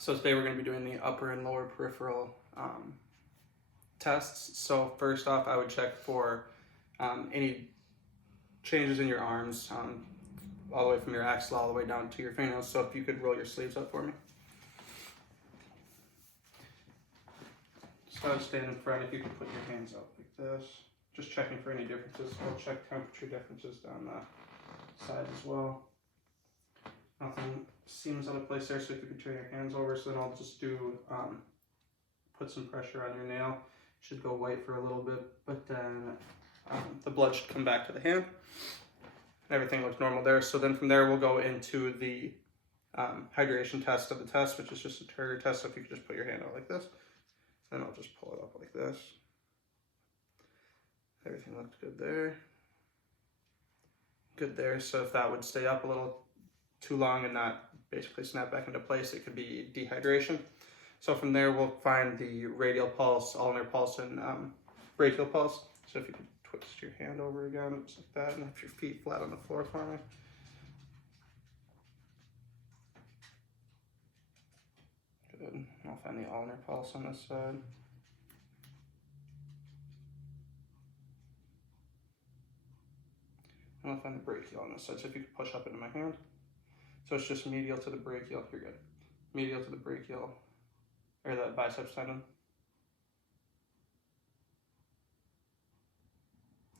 So today we're going to be doing the upper and lower peripheral tests. So first off, I would check for any changes in your arms, all the way from your axle all the way down to your fingernails. So if you could roll your sleeves up for me. So I would stand in front. If you could put your hands up like this, just checking for any differences. I'll check temperature differences down the side as well. Nothing seems out of place there, so if you could turn your hands over, so then I'll just do, put some pressure on your nail. It should go white for a little bit, but then the blood should come back to the hand. Everything looks normal there. So then from there, we'll go into the hydration test of the test, which is just a Turner test. So if you could just put your hand out like this, then I'll just pull it up like this. Everything looked good there. Good there. So if that would stay up a little too long and not basically snap back into place, it could be dehydration. So from there, we'll find the radial pulse, ulnar pulse, and brachial pulse. So if you could twist your hand over again, just like that, and have your feet flat on the floor for me. Good. I'll find the ulnar pulse on this side. And I'll find the brachial on this side. So if you could push up into my hand. So it's just medial to the brachial. You're good. Medial to the brachial, or the biceps tendon.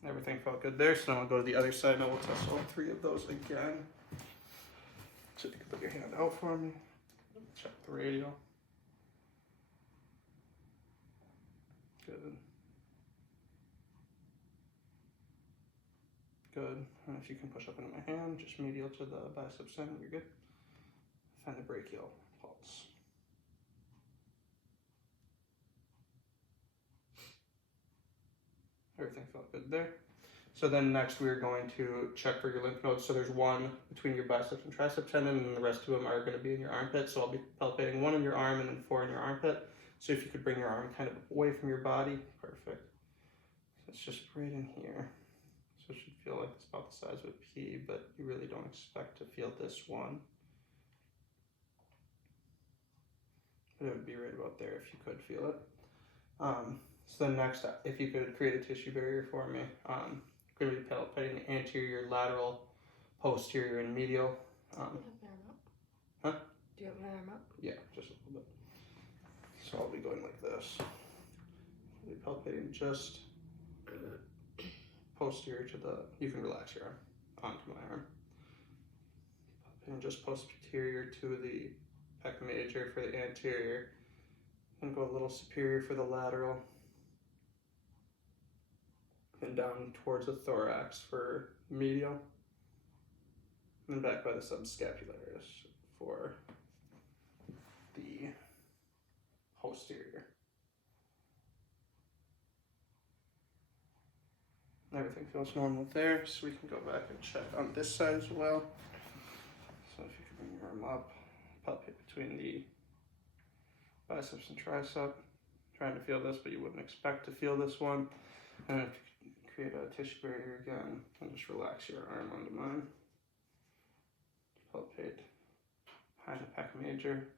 Everything felt good there. So then I'll go to the other side and we'll test all three of those again. So if you could put your hand out for me. Check the radial. Good. Good. And if you can push up into my hand, just medial to the biceps tendon, you're good. Find the brachial pulse. Everything felt good there. So then next we're going to check for your lymph nodes. So there's one between your biceps and tricep tendon, and the rest of them are going to be in your armpit. So I'll be palpating one in your arm and then 4 in your armpit. So if you could bring your arm kind of away from your body, perfect. So it's just right in here. So it should feel like it's about the size of a pea, but you really don't expect to feel this one. But it would be right about there if you could feel it. So then next, if you could create a tissue barrier for me, I'm going to be palpating the anterior, lateral, posterior, and medial. Do you have my arm up? Huh? Do you have my arm up? Yeah, just a little bit. So I'll be going like this. I'll be palpating just posterior to the, you can relax your arm onto my arm. Palpating just posterior to the pec major for the anterior, and go a little superior for the lateral, and down towards the thorax for medial, and back by the subscapularis for the posterior. Everything feels normal there, so we can go back and check on this side as well. So if you can bring your arm up, palpate between the biceps and tricep. Trying to feel this, but you wouldn't expect to feel this one. And if you can create a tissue barrier again, and just relax your arm onto mine. Palpate behind the pec major.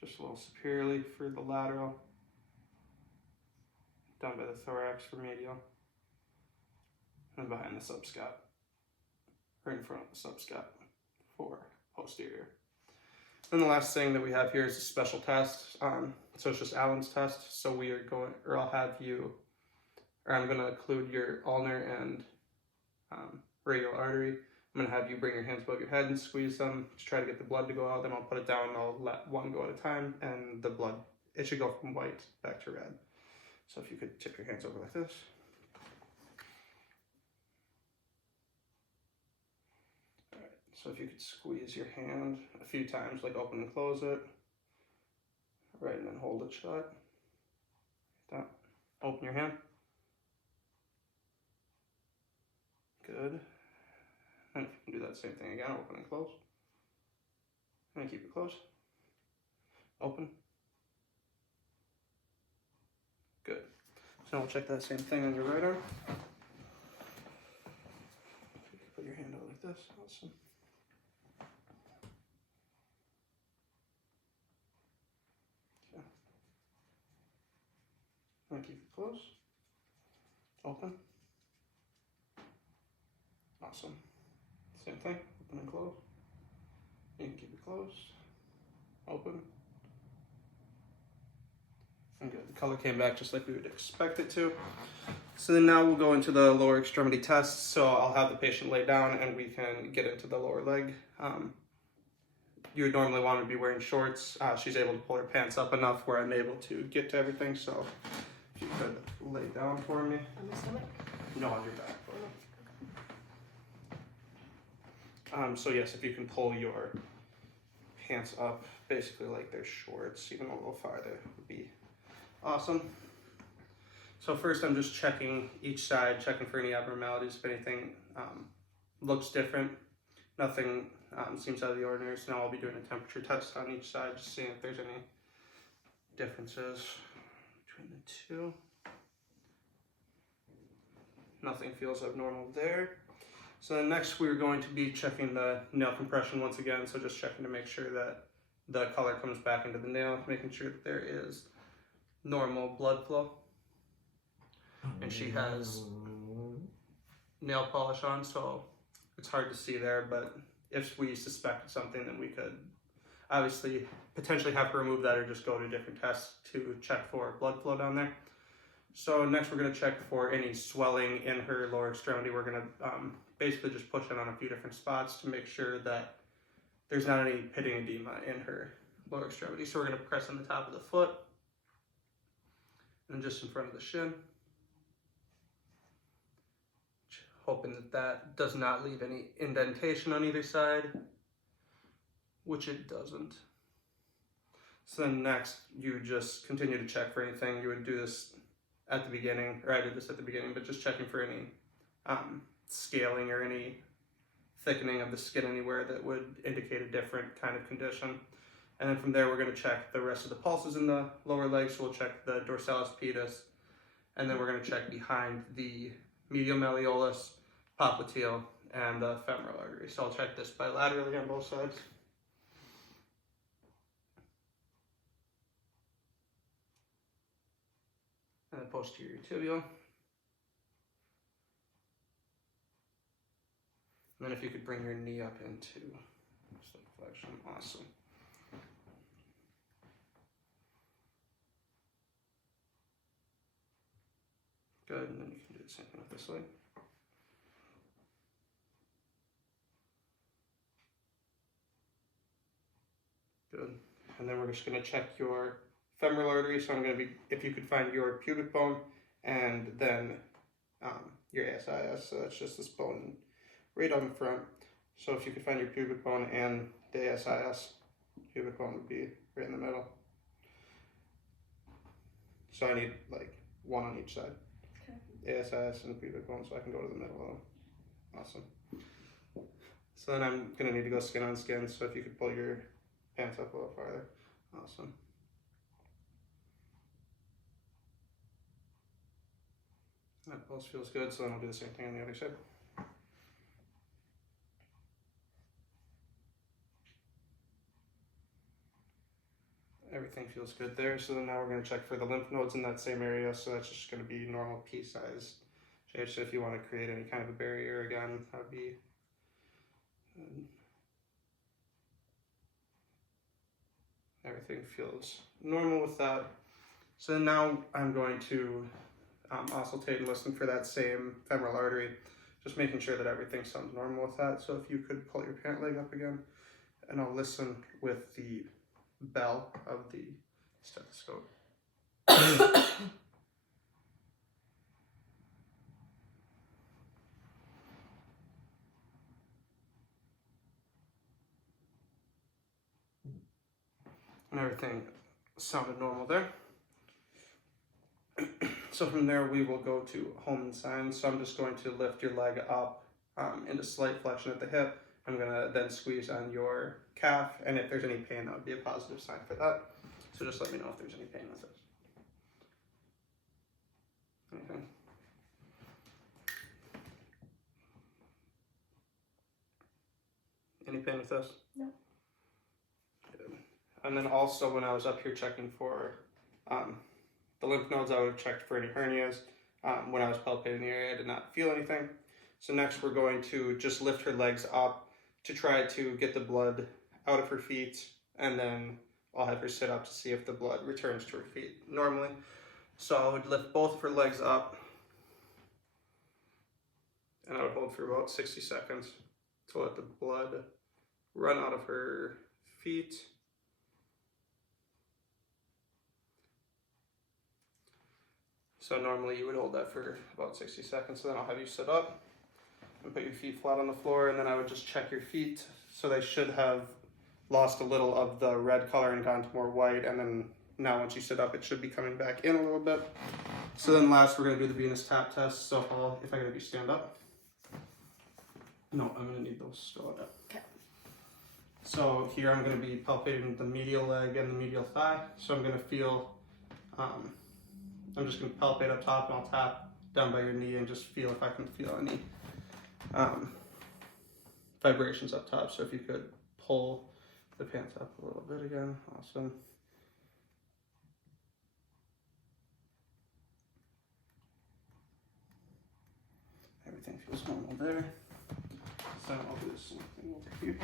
Just a little superiorly for the lateral. Down by the thorax for medial. And behind the subscap. Or in front of the subscap for posterior. And the last thing that we have here is a special test. So it's just Allen's test. So we are going, or I'll have you, or I'm going to include your ulnar and radial artery. I'm going to have you bring your hands above your head and squeeze them to try to get the blood to go out. Then I'll put it down and I'll let one go at a time, and the blood, it should go from white back to red. So if you could tip your hands over like this. All right, so if you could squeeze your hand a few times, like open and close it. Right, and then hold it shut. Like that. Open your hand. Good. And if you can do that same thing again, open and close. And keep it closed. Open. Good. So now we'll check that same thing on your right arm. Put your hand out like this. Awesome. And keep it closed. Open. Awesome. Same thing. Open and close. You can keep it closed. Open. And good. The color came back just like we would expect it to. So then now we'll go into the lower extremity test. So I'll have the patient lay down and we can get into the lower leg. You would normally want to be wearing shorts. She's able to pull her pants up enough where I'm able to get to everything. So if you could lay down for me. On my stomach? No, on your back. So yes, if you can pull your pants up, basically like they're shorts, even a little farther, would be awesome. So first I'm just checking each side, checking for any abnormalities. If anything looks different, nothing seems out of the ordinary. So now I'll be doing a temperature test on each side, just seeing if there's any differences between the two. Nothing feels abnormal there. So then next we're going to be checking the nail compression once again. So just checking to make sure that the color comes back into the nail, making sure that there is normal blood flow. And she has nail polish on, so it's hard to see there, but if we suspected something, then we could obviously potentially have to remove that or just go to a different test to check for blood flow down there. So next we're going to check for any swelling in her lower extremity. We're going to basically just push in on a few different spots to make sure that there's not any pitting edema in her lower extremity. So we're going to press on the top of the foot and just in front of the shin, hoping that that does not leave any indentation on either side, which it doesn't. So then next you just continue to check for anything. You would do this at the beginning, or I did this at the beginning, but just checking for any scaling or any thickening of the skin anywhere that would indicate a different kind of condition. And then from there, we're going to check the rest of the pulses in the lower leg. So we'll check the dorsalis pedis, and then we're going to check behind the medial malleolus, popliteal, and the femoral artery. So I'll check this bilaterally on both sides. And the posterior tibial. And then if you could bring your knee up into side flexion, awesome. Good, and then you can do the same thing with this leg. Good, and then we're just gonna check your femoral artery. So I'm gonna be, if you could find your pubic bone and then your ASIS, so that's just this bone right on the front. So if you could find your pubic bone and the ASIS, pubic bone would be right in the middle. So I need like one on each side. Okay. ASIS and pubic bone, so I can go to the middle of them. Awesome. So then I'm gonna need to go skin on skin. So if you could pull your pants up a little farther. Awesome. That pulse feels good, so then I'll do the same thing on the other side. Everything feels good there. So then now we're going to check for the lymph nodes in that same area. So that's just going to be normal pea-size shapes. So if you want to create any kind of a barrier again, that would be everything feels normal with that. So then now I'm going to auscultate and listen for that same femoral artery, just making sure that everything sounds normal with that. So if you could pull your pant leg up again, and I'll listen with the bell of the stethoscope. And everything sounded normal there. So from there we will go to Holman signs. So I'm just going to lift your leg up into slight flexion at the hip. I'm gonna then squeeze on your calf, and if there's any pain, that would be a positive sign for that. So just let me know if there's any pain with this. Anything? Any pain with this? No. Good. And then also when I was up here checking for the lymph nodes, I would have checked for any hernias. When I was palpating the area, I did not feel anything. So next we're going to just lift her legs up to try to get the blood out of her feet, and then I'll have her sit up to see if the blood returns to her feet normally. So I would lift both of her legs up, and I would hold for about 60 seconds to let the blood run out of her feet. So normally you would hold that for about 60 seconds, so then I'll have you sit up and put your feet flat on the floor, and then I would just check your feet. So they should have lost a little of the red color and gone to more white, and then now once you sit up, it should be coming back in a little bit. So then last, we're gonna do the venous tap test. So if I can have you stand up. No, I'm gonna need those still up. Okay. So here I'm gonna be palpating the medial leg and the medial thigh. So I'm gonna feel, I'm just gonna palpate up top, and I'll tap down by your knee and just feel if I can feel any vibrations up top. So if you could pull the pants up a little bit again. Awesome. Everything feels normal there. So I'll do the same thing over here.